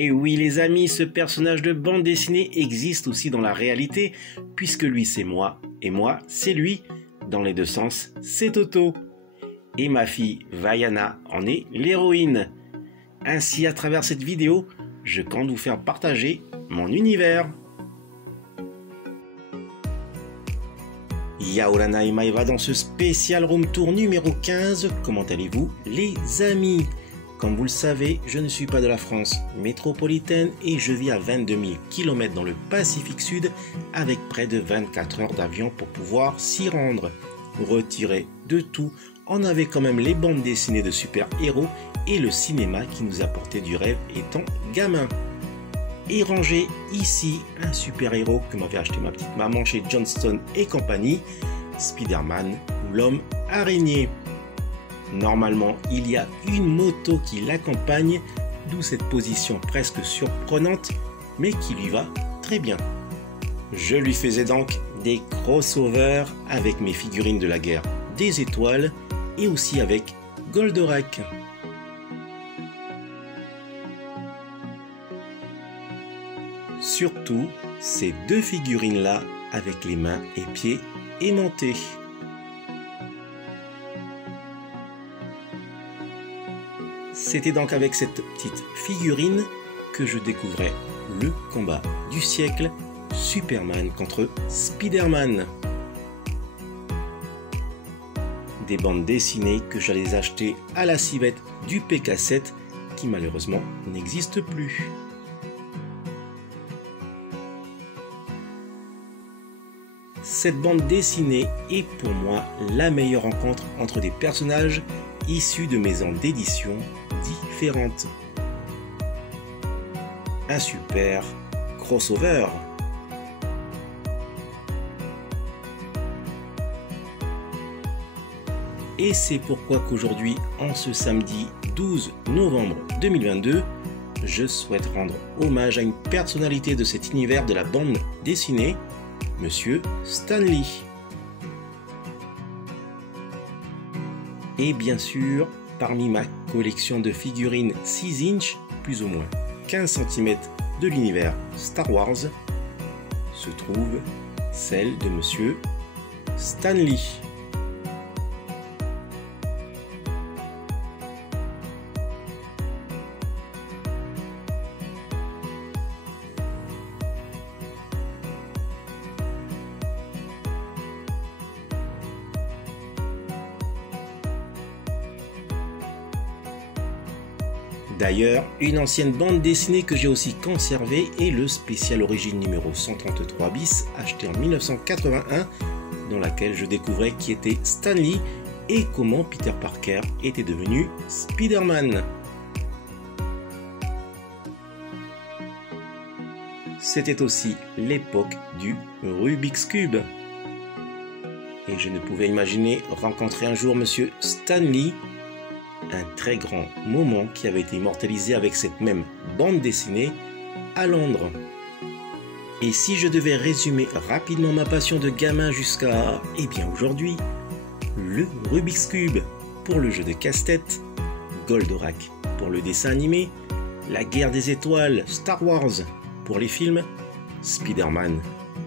Et oui les amis, ce personnage de bande dessinée existe aussi dans la réalité, puisque lui c'est moi, et moi c'est lui. Dans les deux sens, c'est Toto. Et ma fille Vaiana en est l'héroïne. Ainsi, à travers cette vidéo, je compte vous faire partager mon univers. Yaorana et Maeva dans ce spécial room tour numéro 15. Comment allez-vous les amis? Comme vous le savez, je ne suis pas de la France métropolitaine et je vis à 22 000 km dans le Pacifique Sud avec près de 24 heures d'avion pour pouvoir s'y rendre. Retiré de tout, on avait quand même les bandes dessinées de super-héros et le cinéma qui nous apportait du rêve étant gamin. Et rangé ici, un super-héros que m'avait acheté ma petite maman chez Johnston et compagnie, Spider-Man ou l'homme araignée. Normalement, il y a une moto qui l'accompagne, d'où cette position presque surprenante, mais qui lui va très bien. Je lui faisais donc des crossovers avec mes figurines de la guerre des étoiles et aussi avec Goldorak. Surtout, ces deux figurines-là avec les mains et pieds aimantés. C'était donc avec cette petite figurine que je découvrais le combat du siècle, Superman contre Spider-Man. Des bandes dessinées que j'allais acheter à la civette du PK7 qui malheureusement n'existe plus. Cette bande dessinée est pour moi la meilleure rencontre entre des personnages issus de maisons d'édition différentes. Un super crossover. Et c'est pourquoi qu'aujourd'hui, en ce samedi 12 novembre 2022, je souhaite rendre hommage à une personnalité de cet univers de la bande dessinée, Monsieur Stan Lee. Et bien sûr, parmi ma collection de figurines 6 inch, plus ou moins 15 cm de l'univers Star Wars, se trouve celle de Monsieur Stan Lee. D'ailleurs, une ancienne bande dessinée que j'ai aussi conservée est le spécial origine numéro 133 bis, acheté en 1981, dans laquelle je découvrais qui était Stan Lee et comment Peter Parker était devenu Spider-Man. C'était aussi l'époque du Rubik's Cube. Et je ne pouvais imaginer rencontrer un jour Monsieur Stan Lee, un très grand moment qui avait été immortalisé avec cette même bande dessinée à Londres. Et si je devais résumer rapidement ma passion de gamin jusqu'à, eh bien aujourd'hui, le Rubik's Cube pour le jeu de casse-tête, Goldorak pour le dessin animé, la guerre des étoiles, Star Wars pour les films, Spider-Man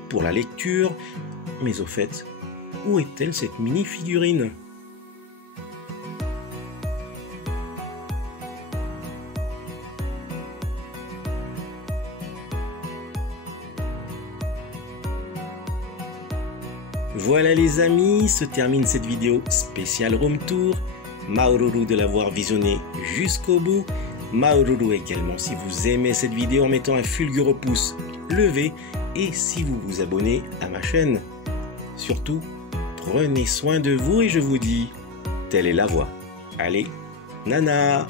pour la lecture, mais au fait, où est-elle cette mini-figurine ? Voilà les amis, se termine cette vidéo spéciale Room Tour. Maoruru de l'avoir visionné jusqu'au bout. Maoruru également si vous aimez cette vidéo en mettant un fulgureux pouce levé et si vous vous abonnez à ma chaîne. Surtout, prenez soin de vous et je vous dis, telle est la voie. Allez, nana!